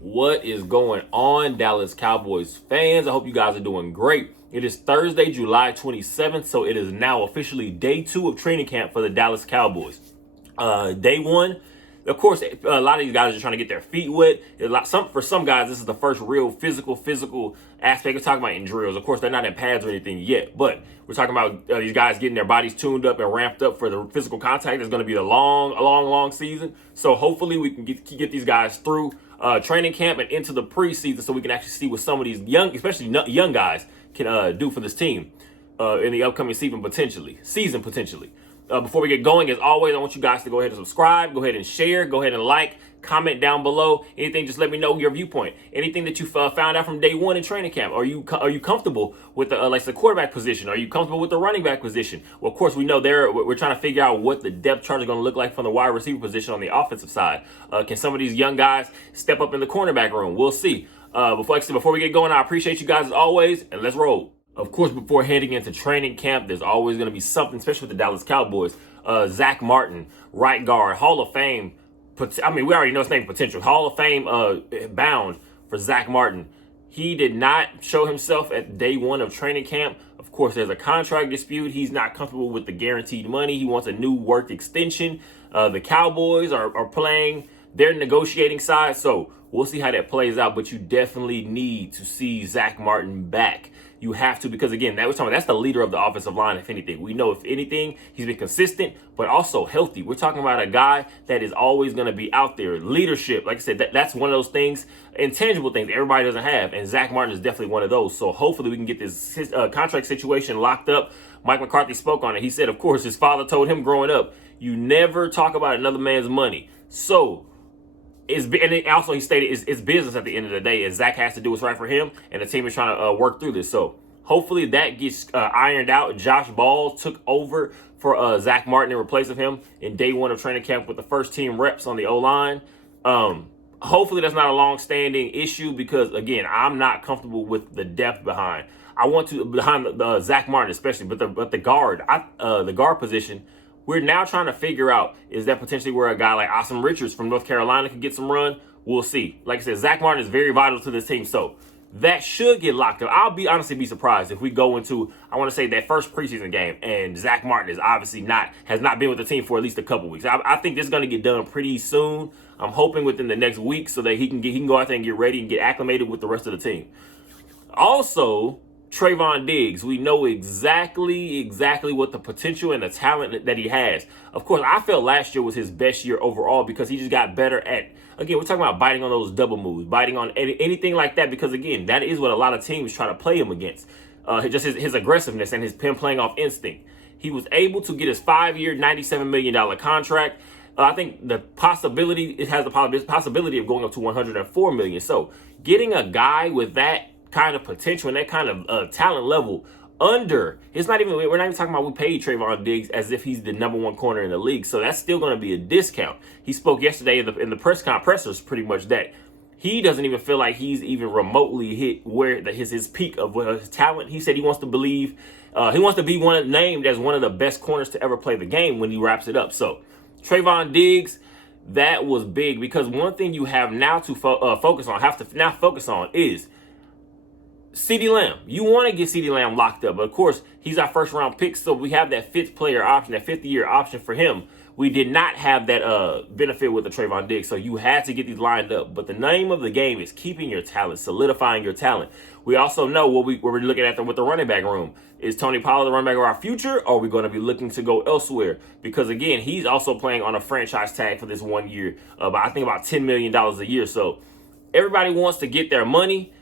What is going on, Dallas Cowboys fans? I hope you guys are doing great. It is Thursday, July 27th, so it is now officially day 2 of training camp for the Dallas Cowboys. Day 1, of course, a lot of these guys are trying to get their feet wet. For some guys, this is the first real physical aspect. We're talking about in drills. Of course, they're not in pads or anything yet, but we're talking about these guys getting their bodies tuned up and ramped up for the physical contact. It's going to be a long season. So hopefully we can get these guys through training camp and into the preseason, so we can actually see what some of these especially young guys, can do for this team in the upcoming season potentially. Before we get going, as always, I want you guys to go ahead and subscribe, go ahead and share, go ahead and like, comment down below. Anything, just let me know your viewpoint. Anything that you found out from day 1 in training camp. Are you comfortable with the quarterback position? Are you comfortable with the running back position? Well, of course, we know we're trying to figure out what the depth chart is going to look like from the wide receiver position on the offensive side. Can some of these young guys step up in the cornerback room? We'll see. Before we get going, I appreciate you guys as always, and let's roll. Of course, before heading into training camp, there's always going to be something, especially with the Dallas Cowboys. Zach Martin, right guard, Hall of Fame. We already know his name, potential. Hall of Fame bound for Zach Martin. He did not show himself at day 1 of training camp. Of course, there's a contract dispute. He's not comfortable with the guaranteed money. He wants a new work extension. The Cowboys are playing their negotiating side, so we'll see how that plays out. But you definitely need to see Zach Martin back. You have to, because again, that's the leader of the offensive line, if anything. We know, if anything, he's been consistent, but also healthy. We're talking about a guy that is always going to be out there. Leadership, like I said, that's one of those things, intangible things everybody doesn't have, and Zach Martin is definitely one of those. So hopefully we can get this contract situation locked up. Mike McCarthy spoke on it. He said, of course, his father told him growing up, you never talk about another man's money. So, he stated it's business at the end of the day, and Zach has to do what's right for him, and the team is trying to work through this. So hopefully that gets ironed out. Josh Ball took over for Zach Martin in replace of him in day 1 of training camp with the first team reps on the O-line. Hopefully that's not a long-standing issue, because again, I'm not comfortable with the depth behind Zach Martin especially, but the guard position. We're now trying to figure out, is that potentially where a guy like Asim Richards from North Carolina can get some run? We'll see. Like I said, Zach Martin is very vital to this team, so that should get locked up. I'll honestly be surprised if we go into, I want to say, that first preseason game and Zach Martin is obviously has not been with the team for at least a couple weeks. I think this is going to get done pretty soon. I'm hoping within the next week, so that he can go out there and get ready and get acclimated with the rest of the team. Also, Trayvon Diggs, we know exactly what the potential and the talent that he has. Of course, I felt last year was his best year overall, because he just got better at, again, we're talking about biting on those double moves, biting on anything like that, because again, that is what a lot of teams try to play him against. Just his aggressiveness and him playing off instinct. He was able to get his 5-year, $97 million contract. I think it has the possibility of going up to $104 million. So getting a guy with that kind of potential and that kind of talent level we're not even talking about, we paid Trayvon Diggs as if he's the number 1 corner in the league, so that's still going to be a discount. He spoke yesterday in the pressers pretty much that he doesn't even feel like he's even remotely hit where his peak of his talent. He said he wants to be named as one of the best corners to ever play the game when he wraps it up. So Trayvon Diggs, that was big, because one thing you have now to focus on is CeeDee Lamb. You want to get CeeDee Lamb locked up, but of course, he's our first round pick, so we have that 5th-year option for him. We did not have that benefit with the Trayvon Diggs, so you had to get these lined up. But the name of the game is keeping your talent, solidifying your talent. We also know what we're looking at with the running back room. Is Tony Pollard the running back of our future, or are we going to be looking to go elsewhere? Because again, he's also playing on a franchise tag for this 1 year, I think about $10 million a year. So everybody wants to get their money.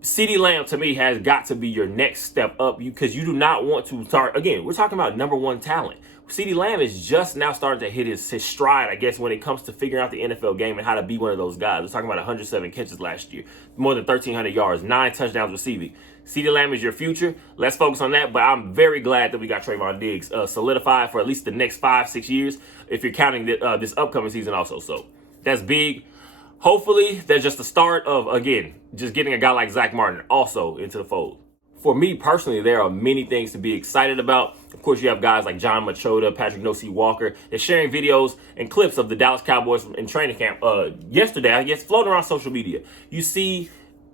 CeeDee Lamb, to me, has got to be your next step up, because you do not want to start. Again, we're talking about number 1 talent. CeeDee Lamb is just now starting to hit his stride, I guess, when it comes to figuring out the NFL game and how to be one of those guys. We're talking about 107 catches last year, more than 1,300 yards, 9 touchdowns receiving. CeeDee Lamb is your future. Let's focus on that, but I'm very glad that we got Trayvon Diggs solidified for at least the next 5-6 years, if you're counting this upcoming season also. So that's big. Hopefully, that's just the start of, again, just getting a guy like Zach Martin also into the fold. For me personally, there are many things to be excited about. Of course, you have guys like John Machota, Patrick Nosey Walker. They're sharing videos and clips of the Dallas Cowboys in training camp yesterday, I guess, floating around social media. You see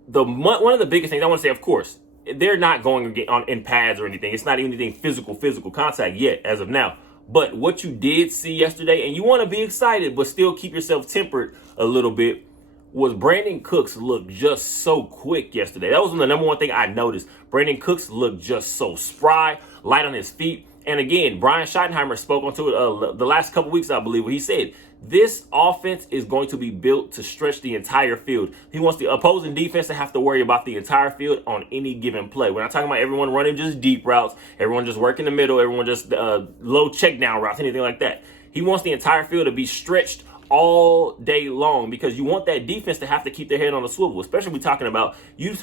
one of the biggest things I want to say, of course, they're not going to get on in pads or anything. It's not even anything physical contact yet as of now. But what you did see yesterday, and you want to be excited, but still keep yourself tempered a little bit, was Brandon Cooks looked just so quick yesterday. That was the number one thing I noticed. Brandon Cooks looked just so spry, light on his feet. And again, Brian Schottenheimer spoke onto it the last couple weeks, I believe, where he said, this offense is going to be built to stretch the entire field. He wants the opposing defense to have to worry about the entire field on any given play. We're not talking about everyone running just deep routes, everyone just working the middle, everyone just low check down routes, anything like that. He wants the entire field to be stretched all day long because you want that defense to have to keep their head on a swivel, especially we're talking about you're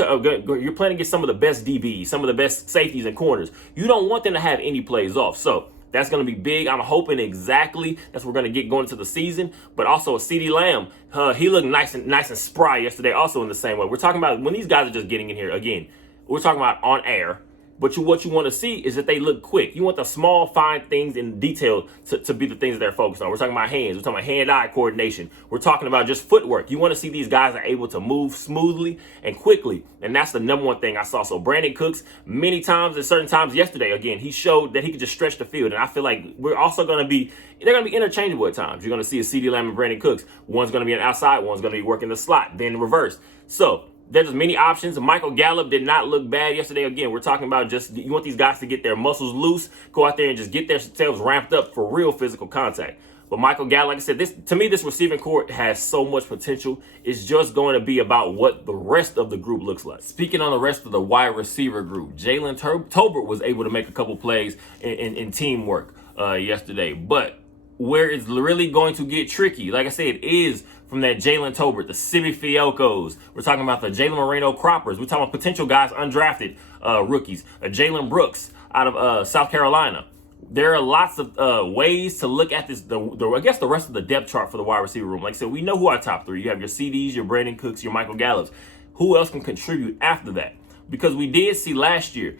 playing against some of the best DBs, some of the best safeties and corners. You don't want them to have any plays off. So that's going to be big. I'm hoping exactly that's what we're going to get going into the season. But also a CeeDee Lamb, he looked nice and spry yesterday also in the same way. We're talking about when these guys are just getting in here, again, we're talking about on air. But what you want to see is that they look quick. You want the small, fine things in detail to be the things that they're focused on. We're talking about hands. We're talking about hand-eye coordination. We're talking about just footwork. You want to see these guys are able to move smoothly and quickly. And that's the number one thing I saw. So Brandon Cooks, many times at certain times yesterday, again, he showed that he could just stretch the field. And I feel like we're also going to be, they're going to be interchangeable at times. You're going to see a CeeDee Lamb and Brandon Cooks. One's going to be an outside. One's going to be working the slot, then reverse. So there's many options. Michael Gallup did not look bad yesterday. Again, we're talking about just you want these guys to get their muscles loose, go out there and just get themselves ramped up for real physical contact. But Michael Gallup, like I said, to me, this receiving core has so much potential. It's just going to be about what the rest of the group looks like. Speaking on the rest of the wide receiver group, Jalen Tolbert was able to make a couple plays in teamwork yesterday. But where it's really going to get tricky, like I said, is from that Jalen Tolbert, the Simi Fiocos. We're talking about the Jalen Moreno Croppers. We're talking about potential guys, undrafted rookies. Jalen Brooks out of South Carolina. There are lots of ways to look at this. I guess the rest of the depth chart for the wide receiver room. Like I said, we know who our top three. You have your CDs, your Brandon Cooks, your Michael Gallups. Who else can contribute after that? Because we did see last year,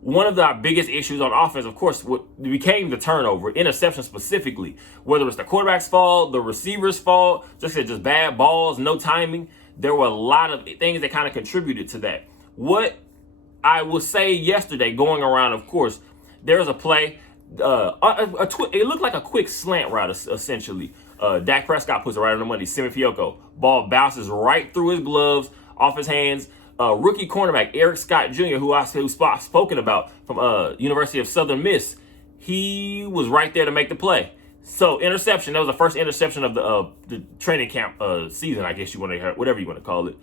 one of our biggest issues on offense, of course, what became the turnover, interception specifically. Whether it's the quarterback's fault, the receiver's fault, just bad balls, no timing. There were a lot of things that kind of contributed to that. What I will say yesterday, going around, of course, there was a play. It looked like a quick slant route, essentially. Dak Prescott puts it right on the money. Simi Fioco. Ball bounces right through his gloves, off his hands. Rookie cornerback Eric Scott Jr., who's spoken about from University of Southern Miss, he was right there to make the play. So interception. That was the first interception of the training camp season, I guess you want to hear, whatever you want to call it.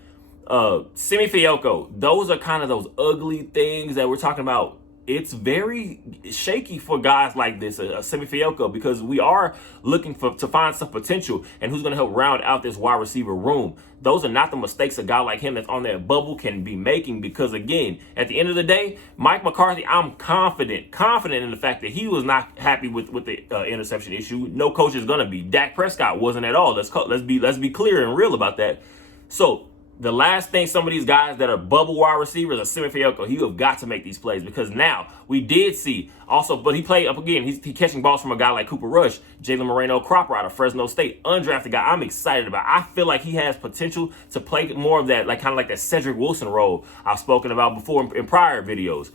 Simi Fioco. Those are kind of those ugly things that we're talking about. It's very shaky for guys like this, Simi Fioco, because we are looking to find some potential and who's going to help round out this wide receiver room. Those are not the mistakes a guy like him that's on that bubble can be making because, again, at the end of the day, Mike McCarthy, I'm confident in the fact that he was not happy with the interception issue. No coach is going to be. Dak Prescott wasn't at all. Let's be clear and real about that. So the last thing some of these guys that are bubble wide receivers are Simi Fioco. You have got to make these plays because now we did see also, but he played up again. He's catching balls from a guy like Cooper Rush, Jalen Moreno Cropper out of Fresno State, undrafted guy. I'm excited about. I feel like he has potential to play more of that, like kind of like that Cedric Wilson role I've spoken about before in prior videos.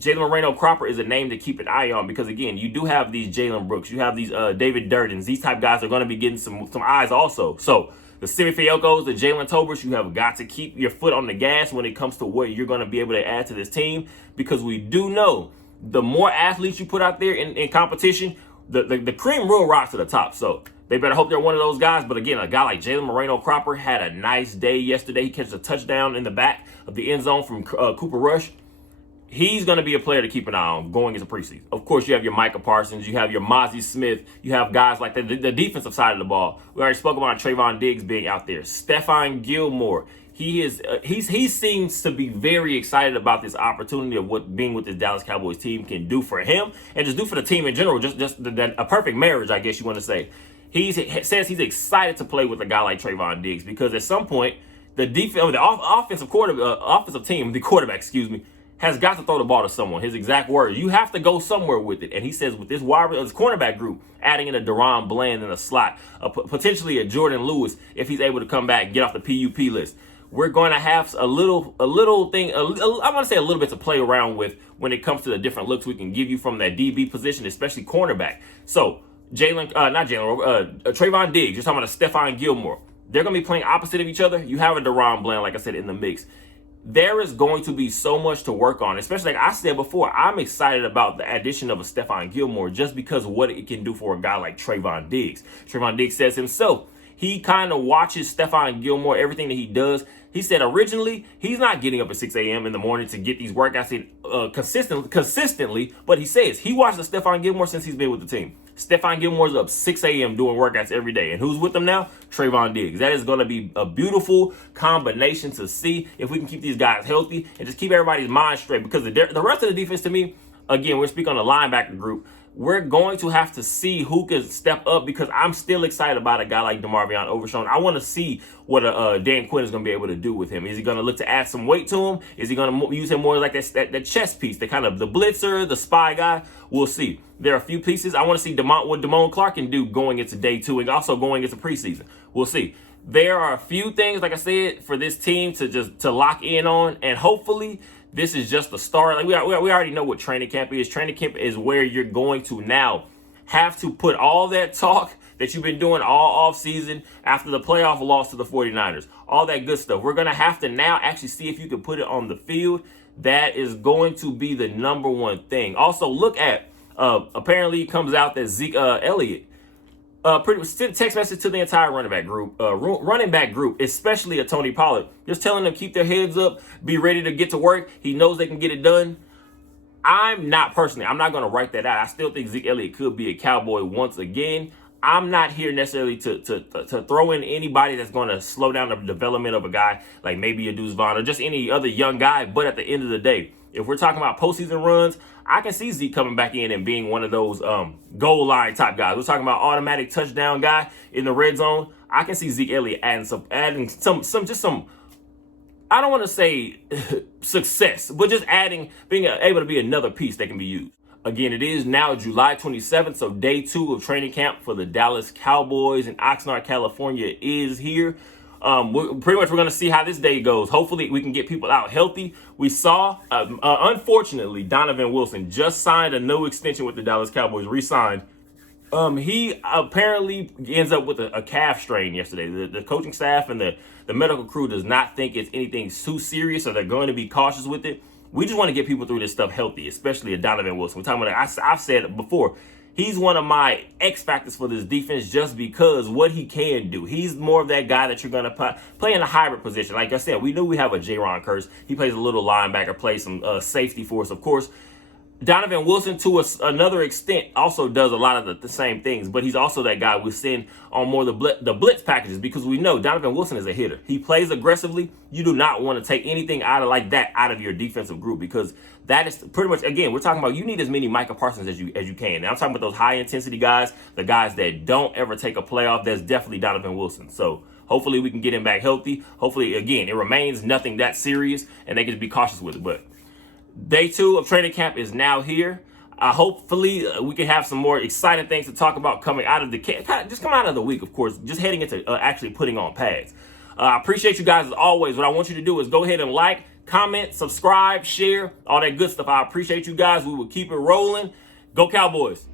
Jalen Moreno Cropper is a name to keep an eye on because, again, you do have these Jalen Brooks. You have these David Durdens. These type guys are going to be getting some eyes also. So the Simi Fiocos, the Jalen Tolberts, you have got to keep your foot on the gas when it comes to what you're going to be able to add to this team because we do know the more athletes you put out there in competition, the cream will rise to the top. So they better hope they're one of those guys. But again, a guy like Jalen Moreno Cropper had a nice day yesterday. He catches a touchdown in the back of the end zone from Cooper Rush. He's going to be a player to keep an eye on going into preseason. Of course, you have your Micah Parsons. You have your Mozzie Smith. You have guys like the defensive side of the ball. We already spoke about Trayvon Diggs being out there. Stephon Gilmore. He seems to be very excited about this opportunity of what being with this Dallas Cowboys team can do for him and just do for the team in general. Just a perfect marriage, I guess you want to say. He says he's excited to play with a guy like Trayvon Diggs because at some point the offensive team, the quarterback, has got to throw the ball to someone. His exact words. You have to go somewhere with it. And he says with this cornerback group, adding in a Deron Bland in a slot, potentially a Jordan Lewis if he's able to come back and get off the PUP list. We're going to have a little thing, I want to say a little bit to play around with when it comes to the different looks we can give you from that DB position, especially cornerback. So Trayvon Diggs, you're talking about a Stephon Gilmore. They're going to be playing opposite of each other. You have a Deron Bland, like I said, in the mix. There is going to be so much to work on, especially like I said before, I'm excited about the addition of a Stephon Gilmore just because of what it can do for a guy like Trayvon Diggs. Trayvon Diggs says himself, he kind of watches Stephon Gilmore, everything that he does. He said originally he's not getting up at 6 a.m. in the morning to get these workouts in consistently, but he says he watches Stephon Gilmore since he's been with the team. Stephon Gilmore's up 6 a.m. doing workouts every day. And who's with them now? Trayvon Diggs. That is going to be a beautiful combination to see if we can keep these guys healthy and just keep everybody's mind straight. Because the rest of the defense, to me, again, we're speaking on the linebacker group. We're going to have to see who can step up because I'm still excited about a guy like DeMarvion Overshown. I want to see what Dan Quinn is going to be able to do with him. Is he going to look to add some weight to him? Is he going to use him more like that chess piece, the kind of the blitzer, the spy guy? We'll see. There are a few pieces. I want to see what Damone Clark can do going into day 2 and also going into preseason. We'll see. There are a few things, like I said, for this team to lock in on, and hopefully this is just the start. Like we already know what training camp is. Training camp is where you're going to now have to put all that talk that you've been doing all offseason after the playoff loss to the 49ers. All that good stuff. We're going to have to now actually see if you can put it on the field. That is going to be the number one thing. Also, look at, apparently it comes out that Zeke Elliott sent text message to the entire running back group, especially a Tony Pollard, just telling them keep their heads up, be ready to get to work. He knows they can get it done. I'm not going to write that out. I still think Zeke Elliott could be a Cowboy once again. I'm not here necessarily to throw in anybody that's going to slow down the development of a guy like maybe a Deuce Vaughn or just any other young guy. But at the end of the day, if we're talking about postseason runs, I can see Zeke coming back in and being one of those goal line type guys. We're talking about automatic touchdown guy in the red zone. I can see Zeke Elliott adding some. I don't want to say success, but just being able to be another piece that can be used. Again, it is now July 27th, so day 2 of training camp for the Dallas Cowboys in Oxnard, California is here. We're going to see how this day goes. Hopefully, we can get people out healthy. We saw, unfortunately, Donovan Wilson just signed a no extension with the Dallas Cowboys, re-signed. He apparently ends up with a calf strain yesterday. The coaching staff and the medical crew does not think it's anything too serious, so they're going to be cautious with it. We just want to get people through this stuff healthy, especially a Donovan Wilson. We're talking about, I've said it before, he's one of my X factors for this defense just because what he can do. He's more of that guy that you're going to play in a hybrid position. Like I said, we knew we have a Jaron Kearse. He plays a little linebacker, plays some safety for us, of course. Donovan Wilson, to another extent, also does a lot of the same things, but he's also that guy we send on more the blitz packages because we know Donovan Wilson is a hitter. He plays aggressively. You do not want to take anything out of your defensive group because that is pretty much, again, we're talking about you need as many Micah Parsons as you can. Now I'm talking about those high intensity guys, the guys that don't ever take a playoff. That's definitely Donovan Wilson. So hopefully we can get him back healthy. Hopefully, again, it remains nothing that serious and they can be cautious with it, but day 2 of training camp is now here. Hopefully, we can have some more exciting things to talk about coming out of just come out of the week, of course, just heading into actually putting on pads. I appreciate you guys as always. What I want you to do is go ahead and like, comment, subscribe, share, all that good stuff. I appreciate you guys. We will keep it rolling. Go Cowboys.